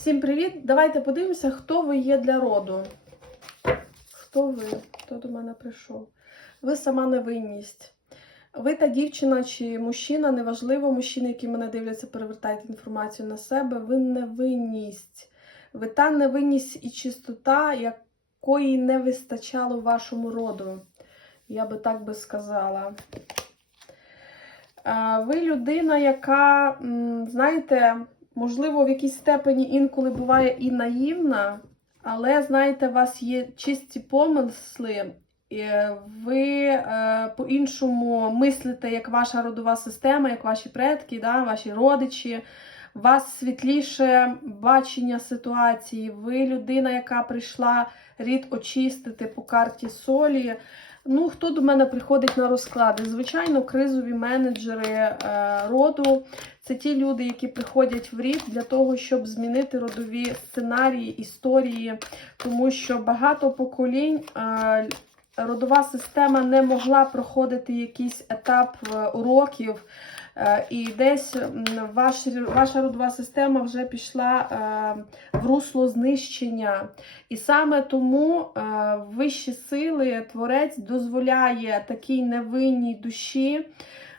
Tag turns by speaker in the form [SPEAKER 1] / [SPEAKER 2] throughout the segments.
[SPEAKER 1] Всім привіт! Давайте подивимося, хто ви є для роду. Хто ви? Хто до мене прийшов? Ви сама невинність. Ви та дівчина чи мужчина, неважливо, мужчини, які мене дивляться, перевертайте інформацію на себе. Ви невинність. Ви та невинність і чистота, якої не вистачало вашому роду. Я би так би сказала. Ви людина, яка, знаєте, можливо, в якійсь степені інколи буває і наївна, але, знаєте, у вас є чисті помисли, ви е, по-іншому мислите, як ваша родова система, як ваші предки, да, ваші родичі. У вас світліше бачення ситуації. Ви людина, яка прийшла рід очистити по карті солі. Ну, хто до мене приходить на розклади? Звичайно, кризові менеджери е, роду це ті люди, які приходять в рід для того, щоб змінити родові сценарії, історії, тому що багато поколінь. Е, Родова система не могла проходити якийсь етап е, уроків, і десь ваш, ваша родова система вже пішла е, в русло знищення. І саме тому е, вищі сили Творець дозволяє такій невинній душі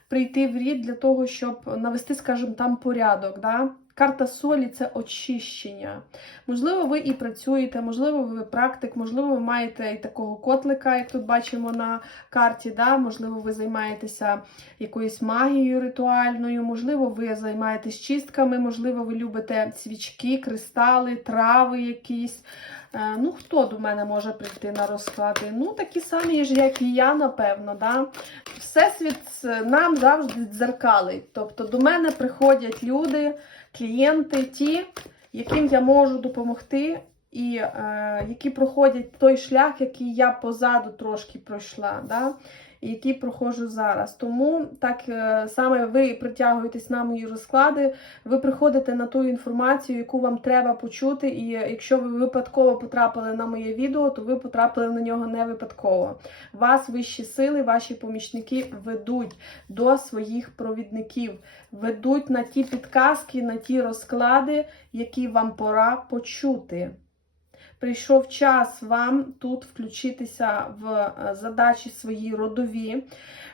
[SPEAKER 1] прийти в рід для того, щоб навести, скажімо, там порядок. Да? Карта солі це очищення. Можливо, ви і працюєте, можливо, ви практик, можливо, ви маєте і такого котлика, як тут бачимо на карті. Да? Можливо, ви займаєтеся якоюсь магією ритуальною, можливо, ви займаєтесь чистками, можливо, ви любите свічки, кристали, трави якісь. Е, Ну, хто до мене може прийти на розклади? Ну, такі самі ж, як і я, напевно. Да? Всесвіт е, нам завжди дзеркалить. Тобто до мене приходять люди, клієнти, ті, яким я можу допомогти, і е, які проходять той шлях, який я позаду трошки пройшла. Да? І який проходжу зараз. Тому так е, саме ви притягуєтесь на мої розклади, ви приходите на ту інформацію, яку вам треба почути. І якщо ви випадково потрапили на моє відео, то ви потрапили на нього не випадково. Вас вищі сили, ваші помічники ведуть до своїх провідників, ведуть на ті підказки, на ті розклади, які вам пора почути. Прийшов час вам тут включитися в е, задачі свої родові.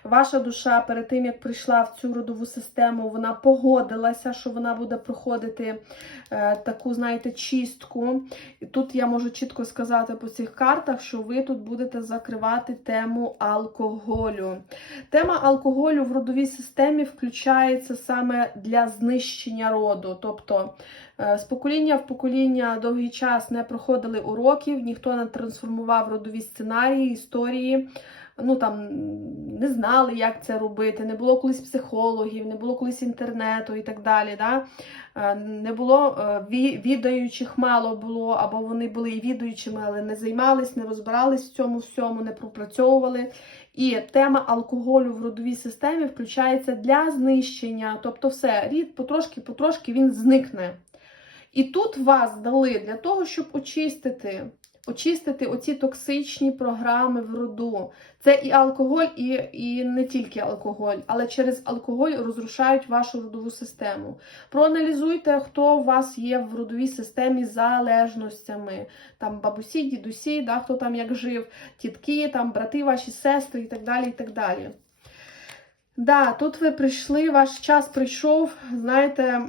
[SPEAKER 1] Ваша душа перед тим, як прийшла в цю родову систему, вона погодилася, що вона буде проходити е, таку, знаєте, чистку. І тут я можу чітко сказати по цих картах, що ви тут будете закривати тему алкоголю. Тема алкоголю в родовій системі включається саме для знищення роду. Тобто з покоління в покоління довгий час не проходили уроків, ніхто не трансформував родові сценарії, історії. Ну там не знали, як це робити, не було колись психологів, не було колись інтернету і так далі. Да? Е, Не було е, відаючих мало було, або вони були і відаючими, але не займались, не розбирались в цьому всьому, не пропрацьовували. І тема алкоголю в родовій системі включається для знищення. Тобто, все, рід потрошки-потрошки він зникне. І тут вас дали для того, щоб очистити. Очистити оці токсичні програми в роду. Це і алкоголь, і, і не тільки алкоголь, але через алкоголь розрушають вашу родову систему. Проаналізуйте, хто у вас є в родовій системі залежностями. Там бабусі, дідусі, да, хто там як жив, тітки, там брати, ваші сестри і так далі. і так далі. Да, тут ви прийшли, ваш час прийшов, знаєте,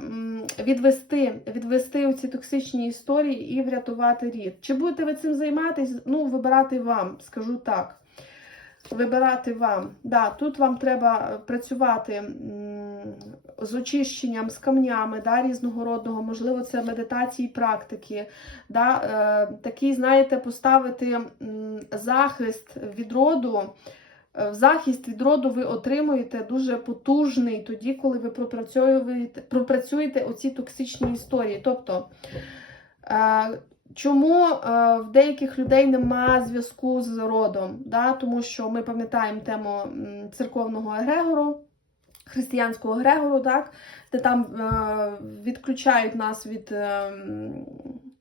[SPEAKER 1] відвести, відвести ці токсичні історії і врятувати рід. Чи будете ви цим займатися? Ну, вибирати вам, скажу так. Вибирати вам. Да, тут вам треба працювати з очищенням, з камнями, да, різного родного, можливо, це медитації, практики. Да, е, такий, знаєте, поставити захист від роду. Е, Захист від роду ви отримуєте дуже потужний тоді, коли ви пропрацьовуєте, пропрацюєте оці токсичні історії. Тобто, е, чому е, в деяких людей нема зв'язку з родом? Да? Тому що ми пам'ятаємо тему церковного егрегору, християнського егрегору, так? де там відключають нас від.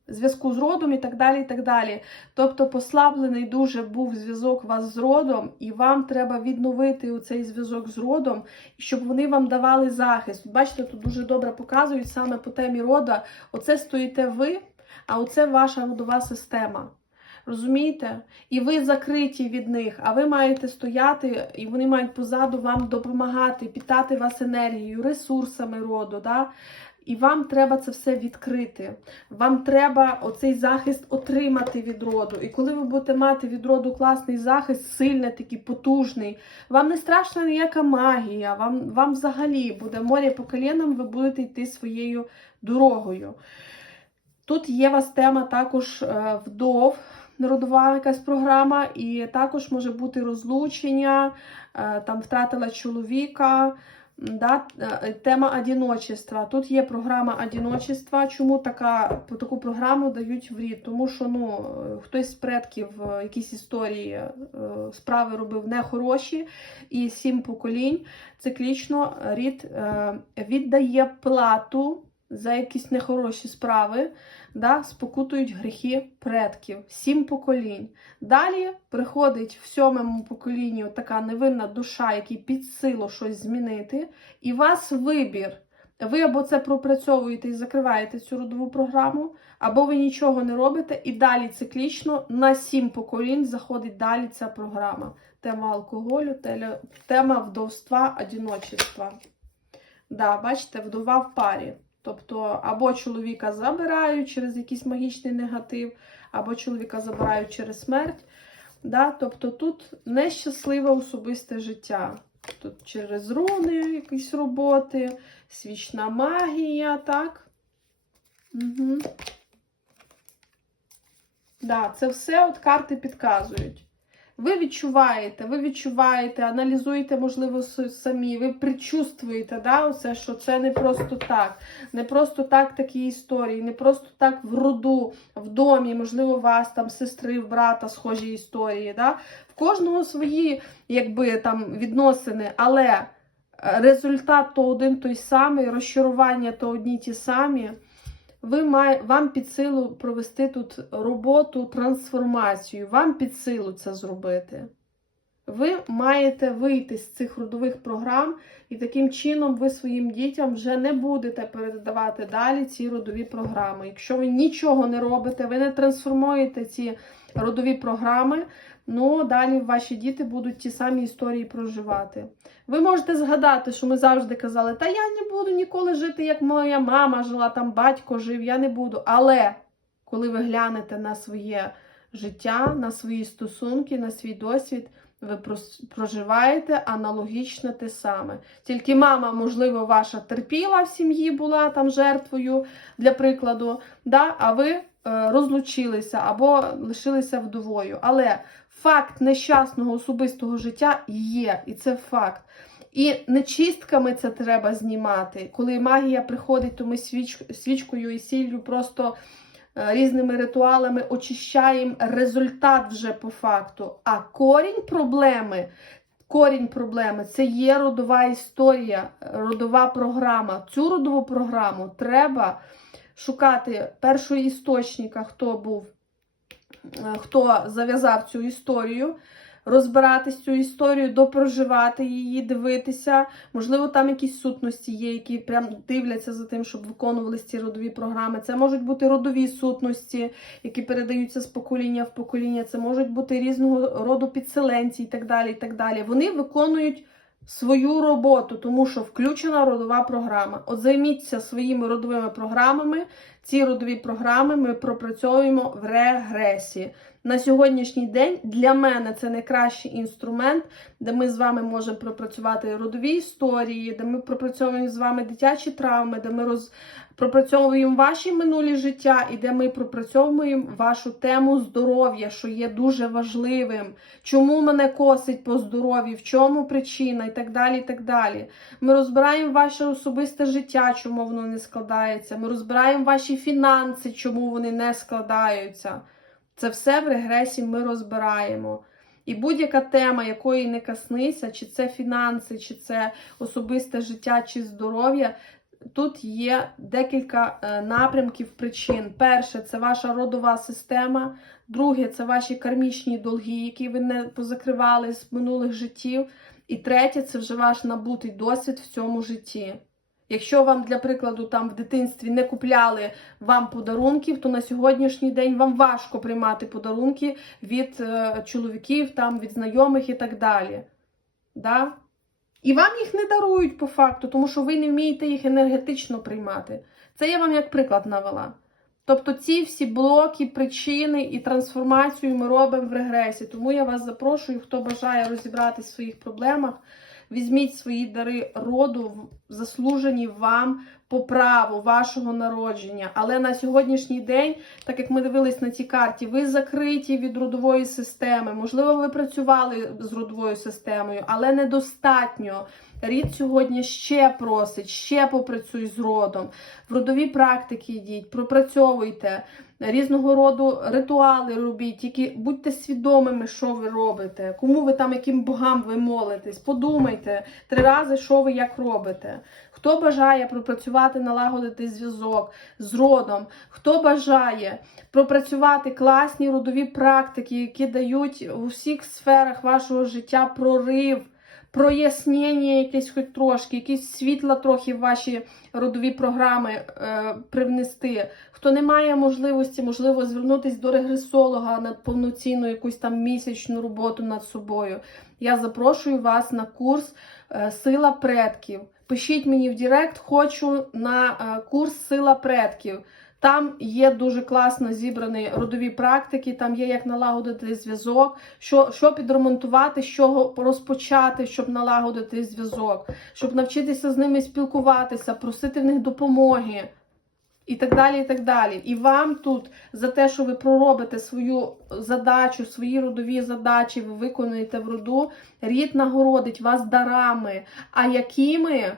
[SPEAKER 1] Зв'язку з родом і так далі. і так далі. Тобто послаблений дуже був зв'язок вас з родом, і вам треба відновити цей зв'язок з родом, щоб вони вам давали захист. Бачите, тут дуже добре показують саме по темі рода. Оце стоїте ви, а оце ваша родова система. Розумієте? І ви закриті від них, а ви маєте стояти, і вони мають позаду вам допомагати, питати вас енергією, ресурсами роду. Да? І вам треба це все відкрити. Вам треба оцей захист отримати від роду. І коли ви будете мати від роду класний захист, сильний, такий потужний, вам не страшна ніяка магія, вам, вам взагалі буде море по колінам, ви будете йти своєю дорогою. Тут є у вас тема також е, вдов, родова якась програма, і також може бути розлучення, е, там втратила чоловіка. Да, е, тема одиночества. Тут є програма одиночества. Чому така, таку програму дають в рід? Тому що ну, е, хтось з предків е, якісь історії справи робив нехороші, і сім поколінь циклічно рід віддає плату за якісь нехороші справи, да, спокутують гріхи предків, сім поколінь. Далі приходить в сьомому поколінні така невинна душа, який під силу щось змінити, і вас вибір. Ви або це пропрацьовуєте і закриваєте цю родову програму, або ви нічого не робите, і далі циклічно на сім поколінь заходить далі ця програма. Тема алкоголю, тема вдовства, одиночества. Да, бачите, вдова в парі. Тобто, або чоловіка забирають через якийсь магічний негатив, або чоловіка забирають через смерть. Да? Тобто тут нещасливе особисте життя. Тут через руни якісь роботи, свічна магія, так? Угу. Да, це все от карти підказують. Ви відчуваєте, ви відчуваєте, аналізуєте, можливо, самі, ви предчувствуєте, да, оце, що це не просто так. Не просто так такі історії, не просто так в роду, в домі, можливо, у вас там сестри, в брата схожі історії. Да? В кожного свої якби, там, відносини, але результат то один той самий, розчарування то одні ті самі. Ви має, вам під силу провести тут роботу, трансформацію, вам під силу це зробити. Ви маєте вийти з цих родових програм, і таким чином ви своїм дітям вже не будете передавати далі ці родові програми. Якщо ви нічого не робите, ви не трансформуєте ці родові програми, ну далі ваші діти будуть ті самі історії проживати. Ви можете згадати, що ми завжди казали, та я не буду ніколи жити, як моя мама жила, там батько жив, я не буду. Але коли ви глянете на своє життя, на свої стосунки, на свій досвід, ви проживаєте аналогічно те саме. Тільки мама, можливо, ваша терпіла в сім'ї, була там жертвою, для прикладу, да? а ви е, розлучилися або лишилися вдовою. Але факт нещасного особистого життя є, і це факт. І не чистками це треба знімати. Коли магія приходить, то ми свіч, свічкою і сіллю просто е, різними ритуалами очищаємо результат вже по факту. А корінь проблеми. Корінь проблеми це є родова історія, родова програма. Цю родову програму треба шукати першого істочника, хто був, хто зав'язав цю історію, розбиратись цю історію, допроживати її, дивитися. Можливо, там якісь сутності є, які прям дивляться за тим, щоб виконувалися ці родові програми. Це можуть бути родові сутності, які передаються з покоління в покоління. Це можуть бути різного роду підселенці і так далі. і так далі. Вони виконують свою роботу, тому що включена родова програма. От займіться своїми родовими програмами. Ці родові програми ми пропрацьовуємо в регресі. На сьогоднішній день для мене це найкращий інструмент, де ми з вами можемо пропрацювати родові історії, де ми пропрацьовуємо з вами дитячі травми, де ми роз... пропрацьовуємо ваші минулі життя і де ми пропрацьовуємо вашу тему здоров'я, що є дуже важливим. Чому мене косить по здоров'ю, в чому причина і так далі. і так далі. Ми розбираємо ваше особисте життя, чому воно не складається. Ми розбираємо ваші фінанси, чому вони не складаються. Це все в регресі ми розбираємо. І будь-яка тема, якої не коснися, чи це фінанси, чи це особисте життя, чи здоров'я, тут є декілька е, напрямків причин. Перше, це ваша родова система. Друге, це ваші кармічні долги, які ви не позакривали з минулих життів. І третє, це вже ваш набутий досвід в цьому житті. Якщо вам, для прикладу, там в дитинстві не купляли вам подарунків, то на сьогоднішній день вам важко приймати подарунки від е, чоловіків, там, від знайомих і так далі. Да? І вам їх не дарують по факту, тому що ви не вмієте їх енергетично приймати. Це я вам як приклад навела. Тобто ці всі блоки, причини і трансформацію ми робимо в регресі. Тому я вас запрошую, хто бажає розібратися в своїх проблемах, візьміть свої дари роду, заслужені вам по праву вашого народження. Але на сьогоднішній день, так як ми дивились на цій карті, ви закриті від родової системи. Можливо, ви працювали з родовою системою, але недостатньо. Рід сьогодні ще просить, ще попрацюй з родом. В родові практики йдіть, пропрацьовуйте, різного роду ритуали робіть, тільки будьте свідомими, що ви робите, кому ви там, яким богам ви молитесь. Подумайте три рази, що ви як робите. Хто бажає пропрацювати, налагодити зв'язок з родом, хто бажає пропрацювати класні родові практики, які дають у всіх сферах вашого життя прорив прояснення якесь хоч трошки, якісь світла трохи в ваші родові програми е, привнести. Хто не має можливості, можливо, звернутися до регресолога на повноцінну якусь там місячну роботу над собою. Я запрошую вас на курс е, Сила предків. Пишіть мені в Директ, хочу на е, курс Сила предків. Там є дуже класно зібрані родові практики, там є як налагодити зв'язок, що, що підремонтувати, чого розпочати, щоб налагодити зв'язок, щоб навчитися з ними спілкуватися, просити в них допомоги. І так далі, і так далі. І вам тут за те, що ви проробите свою задачу, свої родові задачі, ви виконуєте в роду, рід нагородить вас дарами. А якими?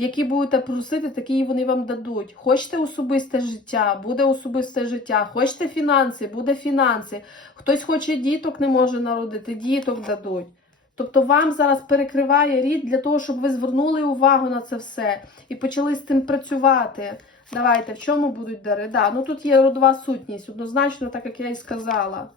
[SPEAKER 1] Які будете просити, такі вони вам дадуть. Хочете особисте життя, буде особисте життя. Хочете фінанси, буде фінанси. Хтось хоче діток, не може народити, діток дадуть. Тобто вам зараз перекриває рід для того, щоб ви звернули увагу на це все і почали з тим працювати. Давайте, в чому будуть дари? Да, ну тут є родова сутність, однозначно, так як я і сказала.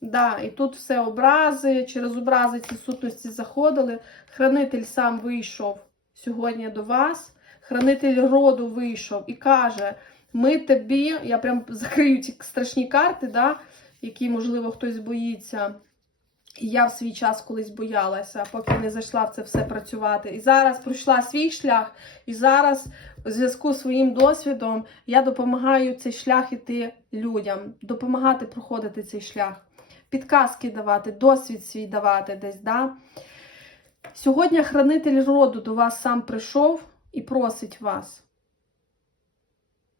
[SPEAKER 1] Да, і тут все образи, через образи ці сутності заходили. Хранитель сам вийшов сьогодні до вас. Хранитель роду вийшов і каже: ми тобі, я прям закрию ці страшні карти, да, які, можливо, хтось боїться. І я в свій час колись боялася, поки не зайшла в це все працювати. І зараз пройшла свій шлях, і зараз, у зв'язку з своїм досвідом, я допомагаю цей шлях іти людям, допомагати проходити цей шлях, підказки давати, досвід свій давати десь. Да? Сьогодні хранитель роду до вас сам прийшов і просить вас.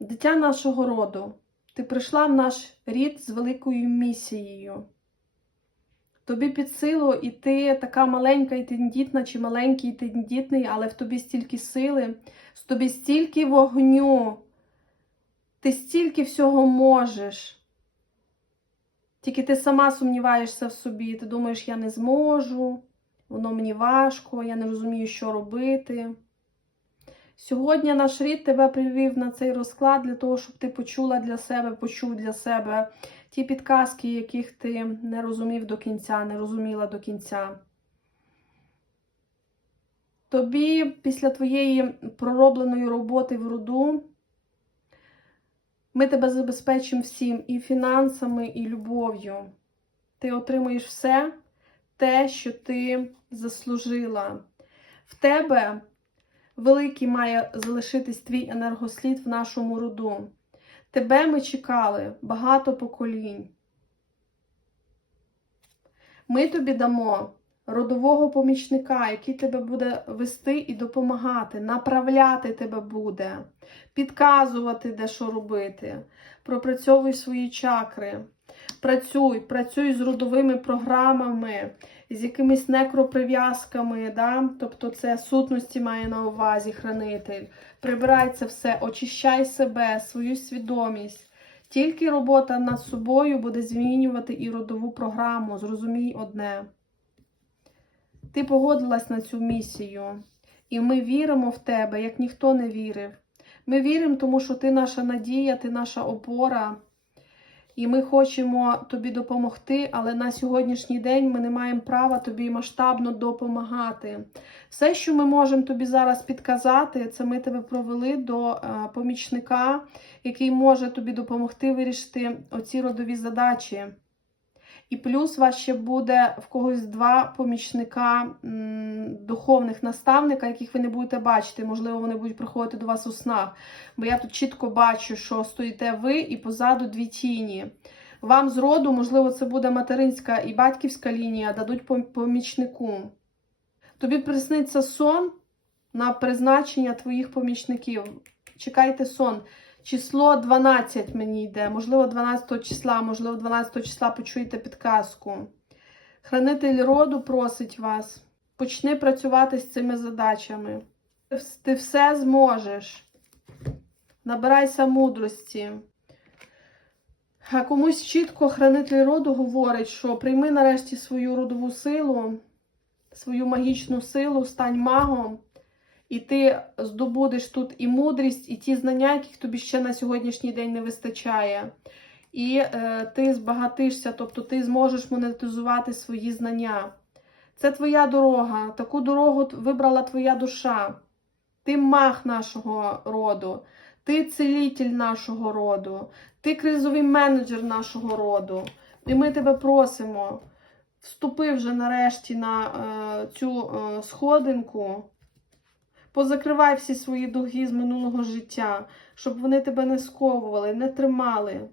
[SPEAKER 1] Дитя нашого роду, ти прийшла в наш рід з великою місією. Тобі під силу, і ти така маленька і тендітна, чи маленький і тендітний, але в тобі стільки сили, в тобі стільки вогню, ти стільки всього можеш. Тільки ти сама сумніваєшся в собі, ти думаєш, я не зможу, воно мені важко, я не розумію, що робити. Сьогодні наш рід тебе привів на цей розклад для того, щоб ти почула для себе, почув для себе ті підказки, яких ти не розумів до кінця, не розуміла до кінця. Тобі після твоєї проробленої роботи в роду ми тебе забезпечимо всім і фінансами, і любов'ю. Ти отримуєш все те, що ти заслужила. В тебе великий має залишитись твій енергослід в нашому роду. Тебе ми чекали багато поколінь. Ми тобі дамо родового помічника, який тебе буде вести і допомагати, направляти тебе буде, підказувати, де що робити. Пропрацьовуй свої чакри. Працюй, працюй з родовими програмами, з якимись некроприв'язками, да? тобто це сутності має на увазі хранитель. Прибирай це все, очищай себе, свою свідомість. Тільки робота над собою буде змінювати і родову програму. Зрозумій одне. Ти погодилась на цю місію. І ми віримо в тебе, як ніхто не вірив. Ми віримо, тому що ти наша надія, ти наша опора. І ми хочемо тобі допомогти, але на сьогоднішній день ми не маємо права тобі масштабно допомагати. Все, що ми можемо тобі зараз підказати, це ми тебе провели до е, помічника, який може тобі допомогти вирішити оці родові задачі. І плюс у вас ще буде в когось два помічника духовних наставника, яких ви не будете бачити. Можливо, вони будуть приходити до вас у снах. Бо я тут чітко бачу, що стоїте ви і позаду дві тіні. Вам з роду, можливо, це буде материнська і батьківська лінія, дадуть помічнику. Тобі присниться сон на призначення твоїх помічників. Чекайте сон. Число 12 мені йде, можливо, 12 числа, можливо, 12 числа почуєте підказку. Хранитель роду просить вас. Почни працювати з цими задачами. Ти все зможеш. Набирайся мудрості. А комусь чітко хранитель роду говорить, що прийми нарешті свою родову силу, свою магічну силу, стань магом. І ти здобудеш тут і мудрість, і ті знання, яких тобі ще на сьогоднішній день не вистачає. І е, ти збагатишся, тобто ти зможеш монетизувати свої знання. Це твоя дорога. Таку дорогу вибрала твоя душа. Ти маг нашого роду, ти цілитель нашого роду, ти кризовий менеджер нашого роду. І ми тебе просимо, вступи вже нарешті на е, цю е, сходинку. Позакривай всі свої довги з минулого життя, щоб вони тебе не сковували, не тримали.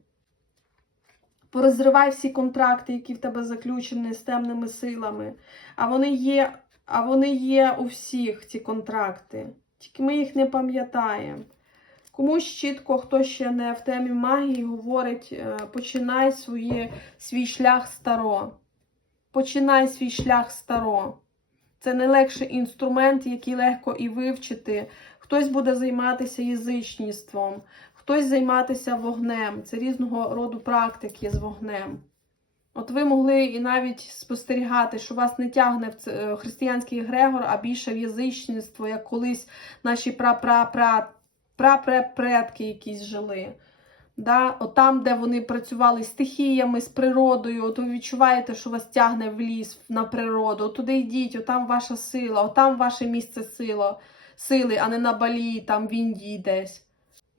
[SPEAKER 1] Порозривай всі контракти, які в тебе заключені з темними силами. А вони є, а вони є у всіх, ці контракти. Тільки ми їх не пам'ятаємо. Комусь чітко, хто ще не в темі магії, говорить, е, починай своє, свій шлях старо. Починай свій шлях старо. Це найлегший інструмент, який легко і вивчити. Хтось буде займатися язичництвом, хтось займатися вогнем. Це різного роду практики з вогнем. От ви могли і навіть спостерігати, що вас не тягне в е, християнський егрегор, а більше в язичництво, як колись наші пра-пра-пра якісь жили. Да? От там, де вони працювали з стихіями, з природою, от ви відчуваєте, що вас тягне в ліс на природу. От туди йдіть, от там ваша сила, от там ваше місце сила, сили, а не на балі, там в Індії десь.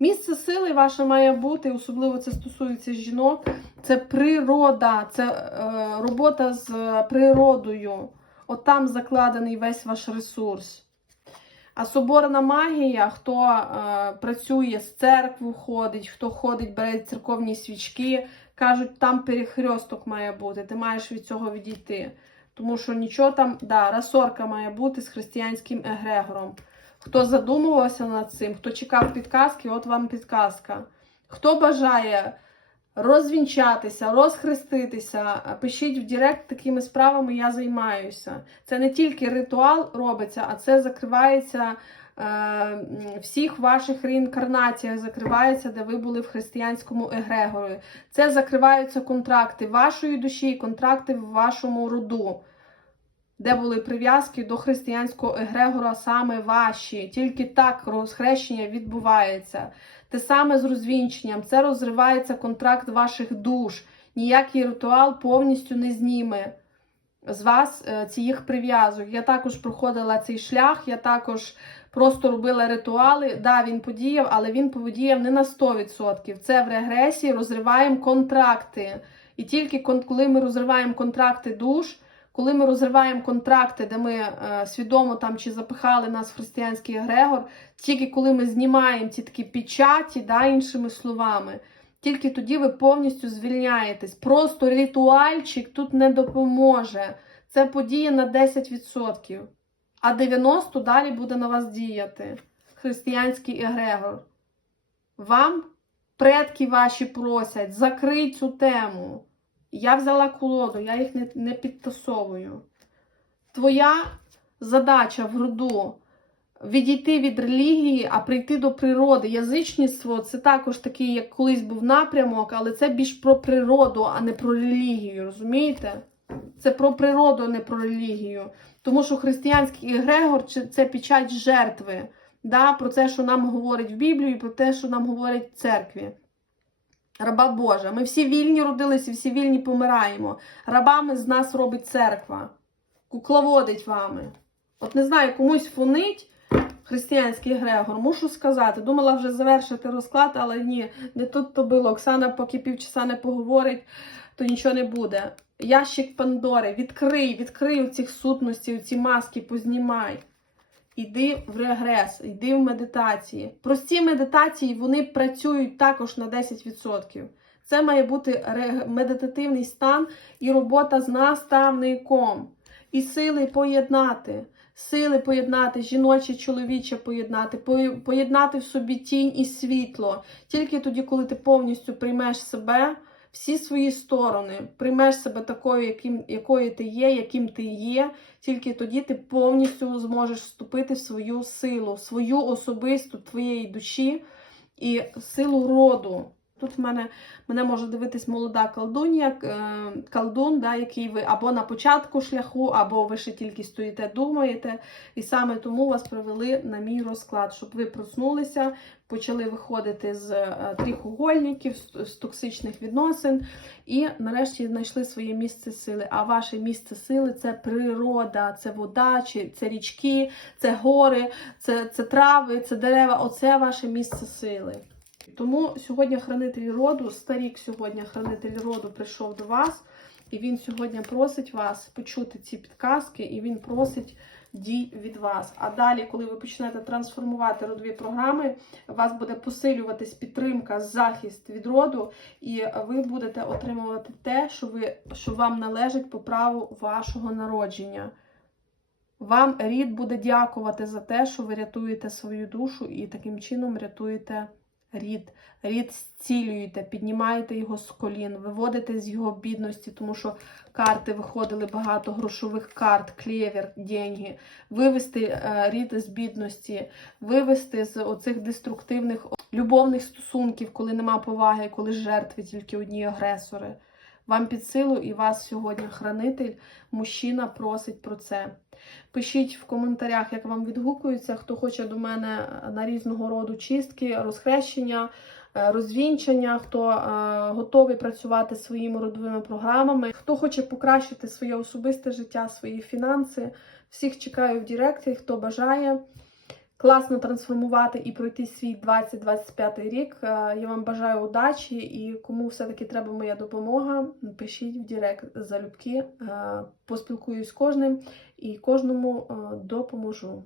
[SPEAKER 1] Місце сили ваше має бути, особливо це стосується жінок. Це природа, це е, робота з природою. От там закладений весь ваш ресурс. А соборна магія, хто е, працює з церкву, ходить, хто ходить, бере церковні свічки, кажуть, там перехресток має бути, ти маєш від цього відійти. Тому що нічого там, да, расорка має бути з християнським егрегором. Хто задумувався над цим, хто чекав підказки, от вам підказка. Хто бажає розвінчатися, розхреститися, пишіть в Директ, такими справами я займаюся. Це не тільки ритуал робиться, а це закривається е, всіх ваших реінкарнаціях, закривається, де ви були в християнському егрегорі. Це закриваються контракти вашої душі, контракти в вашому роду. Де були прив'язки до християнського егрегора саме ваші. Тільки так розхрещення відбувається. Те саме з розвінченням. Це розривається контракт ваших душ. Ніякий ритуал повністю не зніме з вас е, цих прив'язок. Я також проходила цей шлях, я також просто робила ритуали. Да, він подіяв, але він подіяв не на 100%. Це в регресії розриваємо контракти. І тільки коли ми розриваємо контракти душ, коли ми розриваємо контракти, де ми е, свідомо там чи запихали нас в християнський егрегор, тільки коли ми знімаємо ці такі печаті, да, іншими словами, тільки тоді ви повністю звільняєтесь. Просто ритуальчик тут не допоможе. Це подія на 10%. А 90% далі буде на вас діяти. Християнський егрегор. Вам предки ваші просять, закрий цю тему. Я взяла колоду, я їх не, не підтасовую. Твоя задача в роду відійти від релігії, а прийти до природи. Язичництво це також такий, як колись був напрямок, але це більш про природу, а не про релігію, розумієте? Це про природу, а не про релігію. Тому що християнський егрегор це печать жертви. Да? Про те, що нам говорить в Біблії, про те, що нам говорить в церкві. Раба Божа. Ми всі вільні родилися, всі вільні помираємо. Рабами з нас робить церква. Кукловодить вами. От не знаю, комусь фонить християнський Грегор, мушу сказати. Думала вже завершити розклад, але ні, не тут то було. Оксана, поки півчаса не поговорить, то нічого не буде. Ящик Пандори, відкрий, відкрий цих сутностей, ці маски, познімай. Іди в регрес, йди в медитації. Прості медитації вони працюють також на 10%. Це має бути медитативний стан і робота з наставником. І сили поєднати. Сили поєднати, жіноче, чоловіче поєднати, поєднати в собі тінь і світло. Тільки тоді, коли ти повністю приймеш себе, всі свої сторони, приймеш себе такою, яким, якою ти є, яким ти є, тільки тоді ти повністю зможеш вступити в свою силу, свою особисту твоєї душі і силу роду. Тут в мене мене може дивитись молода колдун'я, е, колдун, да, який ви або на початку шляху, або ви ще тільки стоїте, думаєте. І саме тому вас привели на мій розклад, щоб ви проснулися, почали виходити з е, трихугольників, з, токсичних відносин, і нарешті знайшли своє місце сили. А ваше місце сили це природа, це вода, це річки, це гори, це, це трави, це дерева. Оце ваше місце сили. Тому сьогодні хранитель роду, старік сьогодні хранитель роду прийшов до вас, і він сьогодні просить вас почути ці підказки, і він просить дій від вас. А далі, коли ви почнете трансформувати родові програми, у вас буде посилюватись підтримка, захист від роду, і ви будете отримувати те, що, ви, що вам належить по праву вашого народження. Вам рід буде дякувати за те, що ви рятуєте свою душу і таким чином рятуєте рід. Рід зцілюєте, піднімаєте його з колін, виводите з його бідності, тому що карти виходили багато грошових карт, клєвер, деньги, вивести е, рід з бідності, вивести з оцих деструктивних любовних стосунків, коли нема поваги, коли жертви тільки одні агресори. Вам під силу і вас сьогодні хранитель, мужчина просить про це. Пишіть в коментарях, як вам відгукується, хто хоче до мене на різного роду чистки, розхрещення, е, розвінчання, хто е, готовий працювати своїми родовими програмами, хто хоче покращити своє особисте життя, свої фінанси. Всіх чекаю в Директі, хто бажає класно трансформувати і пройти свій 2025 рік. Е, Я вам бажаю удачі і кому все-таки треба моя допомога, пишіть в Директ залюбки, е, поспілкуюсь з кожним і кожному е, допоможу.